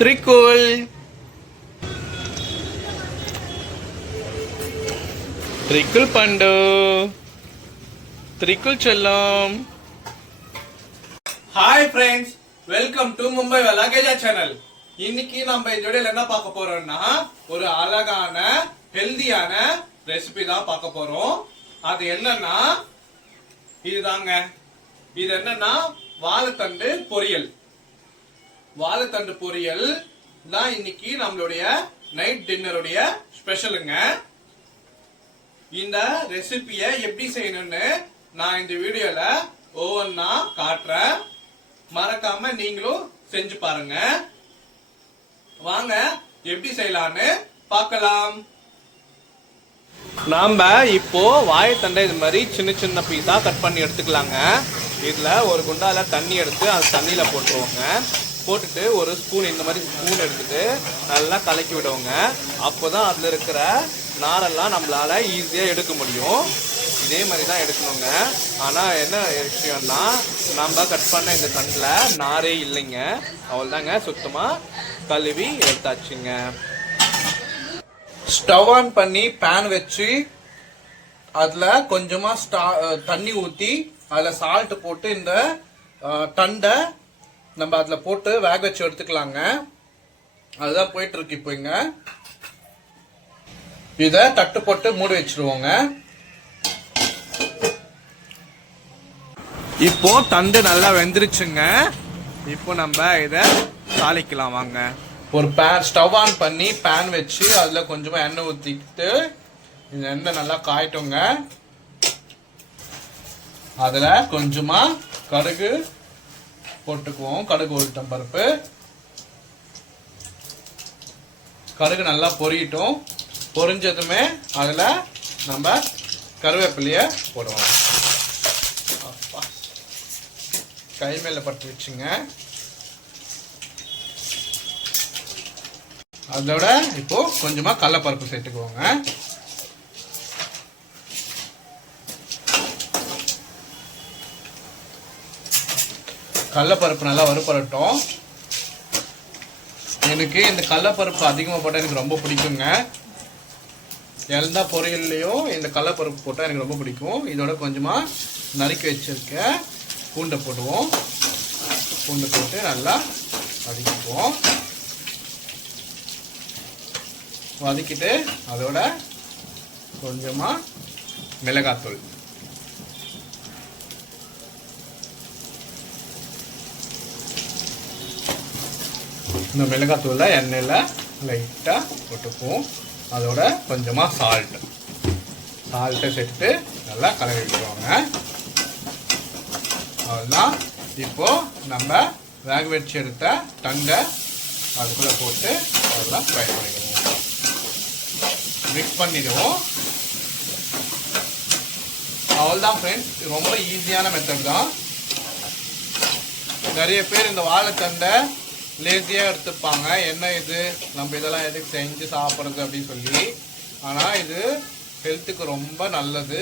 திரிக்குள் திரிக்குள் பண்டு திரிக்குள் செல்லம் hi friends welcome to Mumbai லகேஜா channel இன்னைக்கு நம்ம இந்த வீடியோல என்ன பார்க்க போறோம்னா ஒரு அழகான ஹெல்தியான ரெசிபி தான் பார்க்க போறோம். அது என்னன்னா இதுதாங்க. இது என்னன்னா வாழைத்தண்டு பொரியல். வாழைத்தண்டு பொரியல். தான் இன்னைக்கு நம்மளுடைய நைட் டின்னருடைய ஸ்பெஷலுங்க இந்த ரெசிபியை எப்படி செய்யணும்னு நான் இந்த வீடியோல ஒவ்வொன்னா காட்டுறேன். மறக்காம நீங்களும் செஞ்சு பாருங்க. வாங்க எப்படி செய்யலாம்னு பார்க்கலாம். நாம இப்போ வாழைத்தண்டை இது மாதிரி சின்ன சின்ன பீஸா கட் பண்ணி எடுத்துக்கலாங்க. இதுல ஒரு குண்டால தண்ணி எடுத்து அந்த தண்ணியில போட்டுருவோங்க. போட்டுட்டு ஒரு ஸ்பூன் இந்த மாதிரி ஸ்பூன் எடுத்துட்டு நல்லா கலக்கி விடுவோங்க. அப்போ தான் அதில் இருக்கிற நாரெல்லாம் நம்மளால் ஈஸியாக எடுக்க முடியும். இதே மாதிரி தான் எடுக்கணுங்க. ஆனால் என்ன விஷயம்னா நம்ம கட் பண்ண இந்த தண்டில் நாரே இல்லைங்க. அவ்வளோதாங்க சுத்தமாக கழுவி எடுத்தாச்சுங்க. ஸ்டவ் ஆன் பண்ணி பேன் வச்சு அதில் கொஞ்சமாக ஸ்டா- தண்ணி ஊற்றி அதில் சால்ட் போட்டு இந்த தண்டை நம்ம அதில் போட்டு வேக வச்சு எடுத்துக்கலாங்க. அதுதான் போயிட்டுருக்கு இப்போ இங்கே. இதை தட்டு போட்டு மூடி வச்சிருவோங்க. இப்போ தண்டு நல்லா வெந்துருச்சுங்க. இப்போ நம்ம இதை தாளிக்கலாம் வாங்க. ஒரு பேன் ஸ்டவ் ஆன் பண்ணி பேன் வச்சு அதில் கொஞ்சமாக எண்ணெய் ஊற்றிக்கிட்டு இந்த எண்ணெய் நல்லா காயட்டுங்க. அதில் கொஞ்சமாக கடுகு போட்டுக்குவோம். கடுகு உளுத்தம் பருப்பு. கடுகு நல்லா பொரியட்டும். பொரிஞ்சதுமே அதில் நம்ம கருவேப்பிலையை போடுவோம். அப்பா. கை மேல பட்டு வச்சுங்க. அதோட இப்போ கொஞ்சமாக கடலப்பருப்பு சேர்த்துக்குவோங்க. கடலப்பருப்பு நல்லா வறுப்பரட்டும். எனக்கு இந்த கடலப்பருப்பு அதிகமாக போட்டால் எனக்கு ரொம்ப பிடிக்குங்க. எல்லா பொரியல்லையும் இந்த கடலப்பருப்பு போட்டால் எனக்கு ரொம்ப பிடிக்கும். இதோட கொஞ்சமாக நறுக்கி வச்சிருக்க பூண்டை போடுவோம். பூண்டு போட்டு நல்லா வதக்கிக்குவோம். வதக்கிட்டு அதோட கொஞ்சமாக மிளகாத்தூள். இந்த மிளகாத்தூளை எண்ணெயில் லைட்டாக போட்டுப்போம் அதோட கொஞ்சமாக சால்ட் சால்ட்டை சேர்த்து நல்லா கலரி விட்டுருவாங்க. அவ்வளோதான் இப்போது நம்ம வேக வச்சு எடுத்த தண்டை அதுக்குள்ளே போட்டு அதெல்லாம் ஃப்ரை பண்ணிடுவோம். மிக்ஸ் பண்ணிடுவோம். அவ்வளோதான் ஃப்ரெண்ட்ஸ் ரொம்ப ஈஸியான மெத்தட் தான். நிறைய பேர் இந்த வாழைத்தண்டை லேசியாக எடுத்துப்பாங்க. என்ன இது? நம்ம இதெல்லாம் எதுக்கு செஞ்சு சாப்பிட்றது அப்படின்னு சொல்லி. ஆனால் இது ஹெல்த்துக்கு ரொம்ப நல்லது.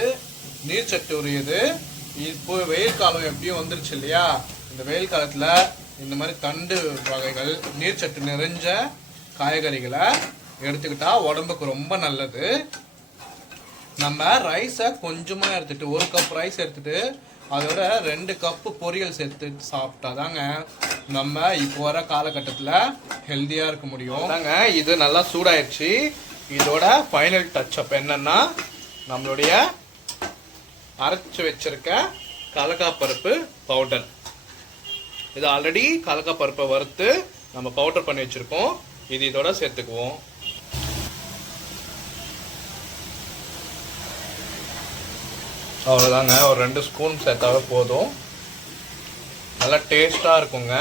நீர்ச்சத்து உரியது. இப்போ வெயில் காலம் எப்படியும் வந்துருச்சு இல்லையா? இந்த வெயில் காலத்தில் இந்த மாதிரி தண்டு வகைகள் நீர்ச்சத்து நிறைஞ்ச காய்கறிகளை எடுத்துக்கிட்டா உடம்புக்கு ரொம்ப நல்லது. நம்ம ரைஸை கொஞ்சமாக எடுத்துகிட்டு ஒரு கப் ரைஸ் எடுத்துகிட்டு அதோட ரெண்டு கப்பு பொரியல் சேர்த்து சாப்பிட்டா தாங்க நம்ம இப்போ வர காலகட்டத்தில் ஹெல்த்தியாக இருக்க முடியும். தாங்க இது நல்லா சூடாயிடுச்சு இதோட ஃபைனல் டச் அப் என்னன்னா நம்மளுடைய அரைச்சி வச்சிருக்க கலக்காப்பருப்பு பவுடர் இது ஆல்ரெடி கலக்காப்பருப்பை வறுத்து நம்ம பவுடர் பண்ணி வச்சுருக்கோம். இது இதோட சேர்த்துக்குவோம். அவ்வளோதாங்க ஒரு ரெண்டு ஸ்பூன் சேர்த்தாவே போதும். நல்லா டேஸ்டாக இருக்குங்க.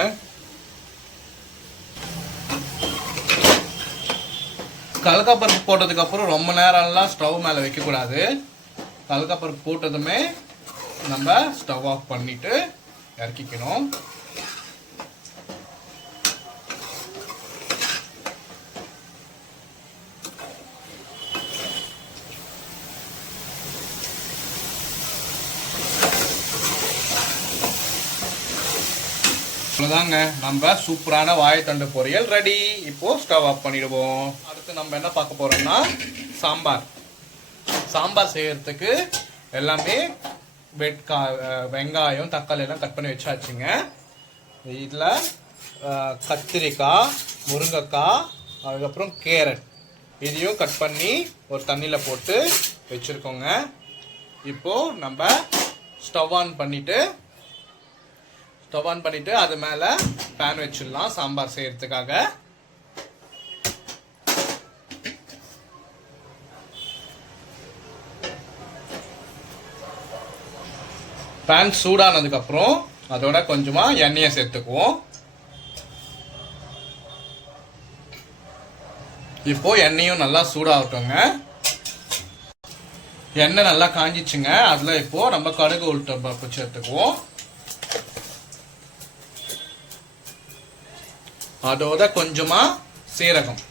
கலக்காப்பருப்பு போட்டதுக்கப்புறம் ரொம்ப நேரம்லாம் ஸ்டவ் மேலே வைக்கக்கூடாது. கலக்காப்பருப்பு போட்டதுமே நம்ம ஸ்டவ் ஆஃப் பண்ணிவிட்டு இறக்கிக்கணும். அவ்வளோதாங்க நம்ம சூப்பரான வாழைத்தண்டு பொரியல் ரெடி இப்போ ஸ்டவ் ஆஃப் பண்ணிடுவோம். அடுத்து நம்ம என்ன பார்க்க போகிறோம்னா சாம்பார். சாம்பார் செய்யறதுக்கு எல்லாமே வெட் கா வெங்காயம் தக்காளி எல்லாம் கட் பண்ணி வச்சாச்சுங்க. இதில் கத்திரிக்காய் முருங்கைக்காய் அதுக்கப்புறம் கேரட். இதையும் கட் பண்ணி ஒரு தண்ணியில் போட்டு வச்சுருக்கோங்க. இப்போது நம்ம ஸ்டவ் ஆன் பண்ணிவிட்டு ஸ்டவ் ஆன் பண்ணிவிட்டு அது மேலே பேன் வச்சிடலாம் சாம்பார் செய்யறதுக்காக. பேன் சூடானதுக்கப்புறம் அதோட கொஞ்சமாக எண்ணெயை சேர்த்துக்குவோம். இப்போ எண்ணெயும் நல்லா சூடாகட்டுங்க. எண்ணெய் நல்லா காஞ்சிச்சுங்க. அதில் இப்போது நம்ம கடுகு உளுத்தம் பருப்பு சேர்த்துக்குவோம். அதோட கொஞ்சமா சீரகம்.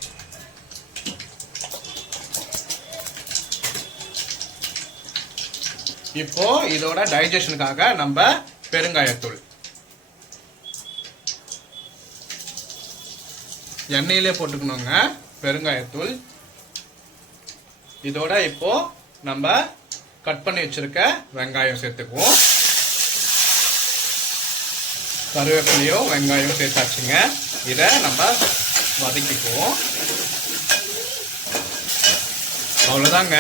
இப்போ இதோட டைஜஷனுக்காக நம்ம பெருங்காயத்தூள். எண்ணெயிலே போட்டுக்கணுங்க பெருங்காயத்தூள். இதோட இப்போ நம்ம கட் பண்ணி வச்சிருக்க வெங்காயம் சேர்த்துக்குவோம். கருவேப்பிலையும் வெங்காயம் சேர்த்தாச்சுங்க. இதை நம்ம வதக்கிக்குவோம். அவ்வளோதாங்க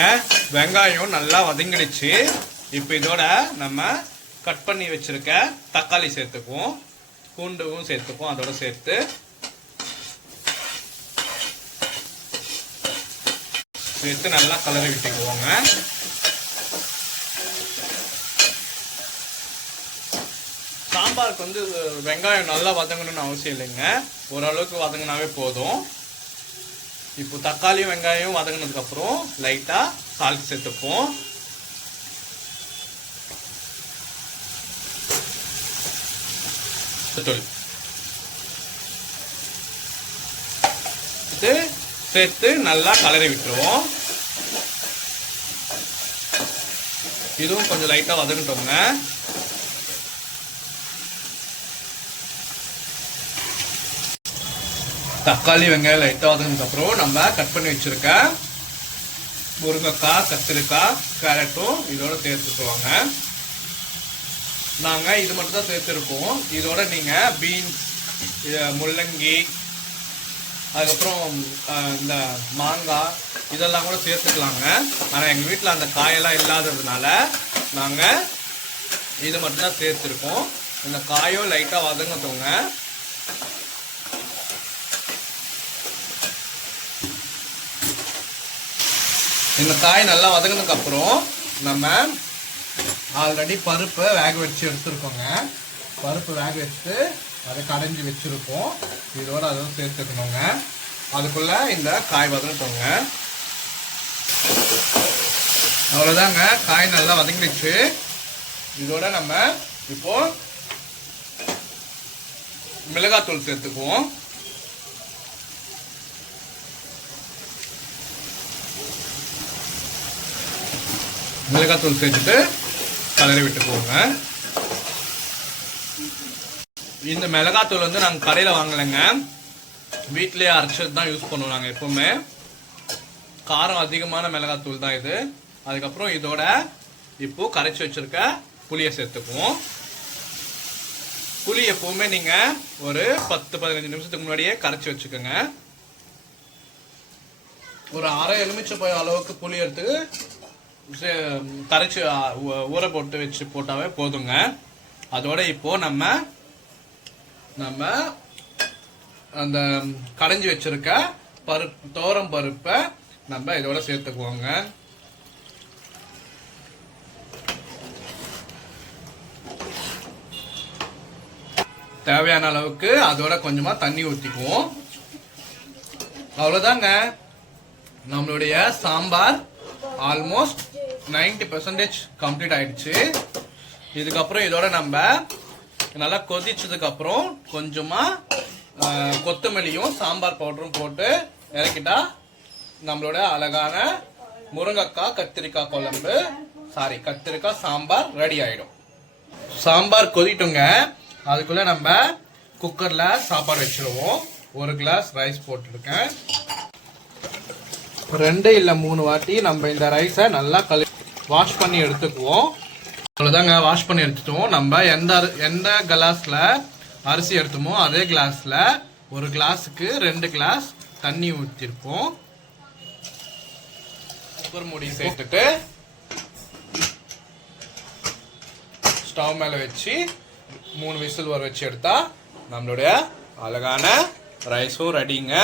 வெங்காயம் நல்லா வதங்கிடுச்சு. இப்போ இதோட நம்ம கட் பண்ணி வச்சுருக்க தக்காளி சேர்த்துக்குவோம். பூண்டுவும் சேர்த்துக்குவோம். அதோட சேர்த்து. சேர்த்து நல்லா கலரி விட்டுக்குவோங்க. சாம்பாருக்கு வந்து வெங்காயம் நல்லா வதங்கணும்னு அவசியம் இல்லைங்க. ஓரளவுக்கு வதங்கினாவே போதும். இப்போ தக்காளியும் வெங்காயம் வதங்கினதுக்கப்புறம் லைட்டாக சால்ட் சேர்த்துப்போம். இது சேர்த்து நல்லா கலரி விட்டுருவோம். இதுவும் கொஞ்சம் லைட்டாக வதங்கிட்டோங்க தக்காளி வெங்காயம் லைட்டாக வதங்கினதுக்கப்புறம் நம்ம கட் பண்ணி வச்சுருக்கேன் முருங்கைக்காய் கத்திரிக்காய் கேரட்டும் இதோட சேர்த்துக்குவாங்க நாங்கள் இது மட்டும் தான் சேர்த்துருக்கோம். இதோட நீங்கள் பீன்ஸ் முள்ளங்கி அதுக்கப்புறம் இந்த மாங்காய் இதெல்லாம் கூட சேர்த்துக்கலாங்க. ஆனால் எங்கள் வீட்டில் அந்த காயெல்லாம் இல்லாததுனால நாங்கள் இது மட்டும்தான் சேர்த்துருக்கோம். இந்த காயும் லைட்டாக வதங்கத்தோங்க இந்த காய் நல்லா வதங்கினதுக்கு அப்புறம் நம்ம ஆல்ரெடி பருப்பை வேக வச்சு எடுத்துருக்கோங்க. பருப்பு வேக வச்சு அதை கடைஞ்சி வச்சுருக்கோம் இதோட அதை சேர்த்துக்கணுங்க. அதுக்குள்ள இந்த காய் வதங்கிட்டோங்க. அவ்வளோதாங்க காய் நல்லா வதங்கிடுச்சு. இதோட நம்ம இப்போ மிளகாத்தூள் சேர்த்துக்குவோம். மிளகாத்தூள் சேர்த்துட்டு கலரி போங்க. இந்த மிளகாத்தூள் வந்து நாங்கள் கடையில் வாங்கலைங்க. வீட்டிலேயே அரைச்சது தான் யூஸ் பண்ணுவோம் நாங்கள் எப்பவுமே. காரம் அதிகமான மிளகாத்தூள் தான் இது. அதுக்கப்புறம் இதோட இப்போ கரைச்சி வச்சிருக்க புளியை சேர்த்துக்குவோம். புளி எப்பவுமே நீங்கள் ஒரு பத்து பதினஞ்சு நிமிஷத்துக்கு முன்னாடியே கரைச்சி வச்சுக்கோங்க. ஒரு அரை எலுமிச்சை பழம் அளவுக்கு புளி எடுத்து கரைச்சி ஊ- ஊற போட்டு வச்சு போட்டாவே போதுங்க. அதோட இப்போ நம்ம நம்ம அந்த கடைஞ்சி வச்சிருக்க பருப்பு தோரம் பருப்பை நம்ம இதோட சேர்த்துக்குவோங்க. தேவையான அளவுக்கு அதோட கொஞ்சமா தண்ணி ஊற்றிக்குவோம் அவ்வளோதாங்க நம்மளுடைய சாம்பார் ஆல்மோஸ்ட் 90% பர்சன்டேஜ் கம்ப்ளீட் ஆயிடுச்சு. இதுக்கப்புறம் இதோட நம்ம நல்லா கொதிச்சதுக்கப்புறம் கொஞ்சமாக கொத்தமல்லியும் சாம்பார் பவுடரும் போட்டு இறக்கிட்டா நம்மளோட அழகான முருங்கக்காய் கத்திரிக்காய் குழம்பு சாரி கத்திரிக்காய் சாம்பார் ரெடி ஆகிடும் சாம்பார் கொதிட்டுங்க அதுக்குள்ளே நம்ம குக்கரில் சாப்பாடு வச்சுருவோம். ஒரு கிளாஸ் ரைஸ் போட்டிருக்கேன். ரெண்டு இல்லை மூணு வாட்டி நம்ம இந்த ரைஸை நல்லா கழு வாஷ் பண்ணி எடுத்துக்குவோம். அவ்வளோதாங்க வாஷ் பண்ணி எடுத்துட்டோம். நம்ம எந்த அரி- எந்த கிளாஸில் அரிசி எடுத்தோமோ அதே கிளாஸில் ஒரு கிளாஸுக்கு ரெண்டு கிளாஸ் தண்ணி ஊற்றிருப்போம் சூப்பர் மூடி சேர்த்துட்டு ஸ்டவ் மேலே வச்சு மூணு விசில் வர வச்சு எடுத்தால் நம்மளுடைய அழகான ரைஸும் ரெடிங்க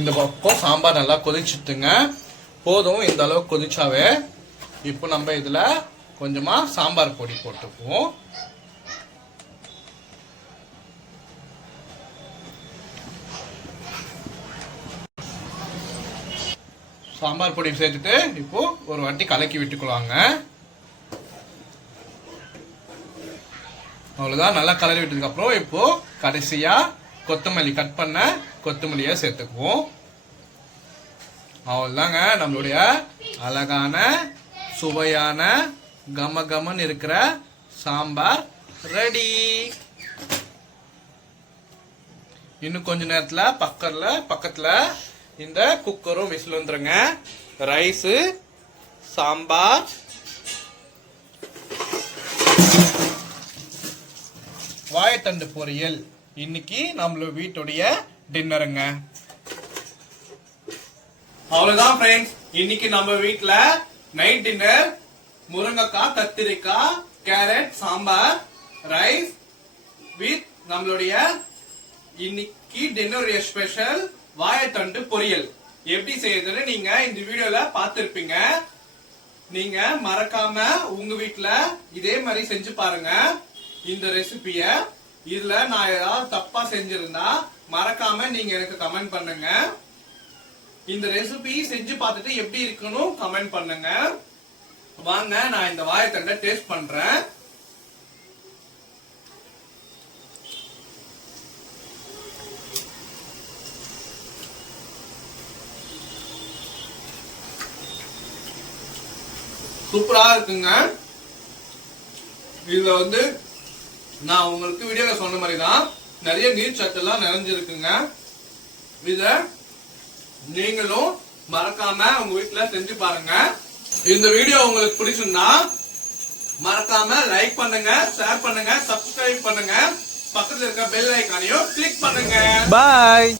இந்த பக்கம் சாம்பார் நல்லா கொதிச்சுட்டுங்க. போதும் இந்த அளவுக்கு கொதிச்சாவே இப்போ நம்ம இதில் கொஞ்சமாக சாம்பார் பொடி போட்டுக்குவோம். சாம்பார் பொடி சேர்த்துட்டு இப்போ ஒரு வாட்டி கலக்கி விட்டுக்கலாங்க. அவ்வளோதான் நல்லா கலரி விட்டதுக்கப்புறம் இப்போது இப்போ கொத்தமல்லி கட் பண்ண கொத்தமல்லியை சேர்த்துக்குவோம். அவ்வளோதாங்க நம்மளுடைய அழகான சுவையான கம கமன்னு இருக்கிற சாம்பார் ரெடி. இன்னும் கொஞ்ச நேரத்தில் பக்கத்தில் பக்கத்தில் இந்த குக்கரும் விசில் வந்துருங்க. ரைஸு சாம்பார். வாயத்தண்டு பொரியல். இன்னைக்கு நம்மளோட வீட்டுடைய டின்னருங்க அவ்வளவுதான் ஃப்ரெண்ட்ஸ் இன்னைக்கு நம்ம வீட்ல நைட் டின்னர் முருங்கக்காய் கத்திரிக்காய் கேரட் சாம்பார் ரைஸ் வித் நம்மளுடைய இன்னைக்கு டின்னருடைய ஸ்பெஷல் வாயத்தண்டு பொரியல். எப்படி செய்யறதுன்னு நீங்க இந்த வீடியோல பாத்திருப்பீங்க நீங்க மறக்காம உங்க வீட்ல இதே மாதிரி செஞ்சு பாருங்க. இந்த ரெசிபிய இதுல நான் ஏதாவது தப்பா செஞ்சிருந்தா மறக்காம நீங்க எனக்கு கமெண்ட் பண்ணுங்க. இந்த ரெசிபி செஞ்சு பார்த்துட்டு எப்படி இருக்குன்னு கமெண்ட் பண்ணுங்க. வாங்க நான் இந்த வாயத்தண்டை டேஸ்ட் பண்றேன். சூப்பரா இருக்குங்க. இதுல வந்து நான் உங்களுக்கு வீடியோல சொன்ன மாதிரி தான் நிறைய நீர் சத்தெல்லாம் நிறைஞ்சிருக்குங்க. இத நீங்களும் மறக்காம உங்க வீட்டுல செஞ்சு பாருங்க. இந்த வீடியோ உங்களுக்கு பிடிச்சிருந்தா மறக்காம லைக் பண்ணுங்க ஷேர் பண்ணுங்க சப்ஸ்கிரைப் பண்ணுங்க. பக்கத்துல இருக்க பெல் ஐக்கானையும் கிளிக் பண்ணுங்க. பாய்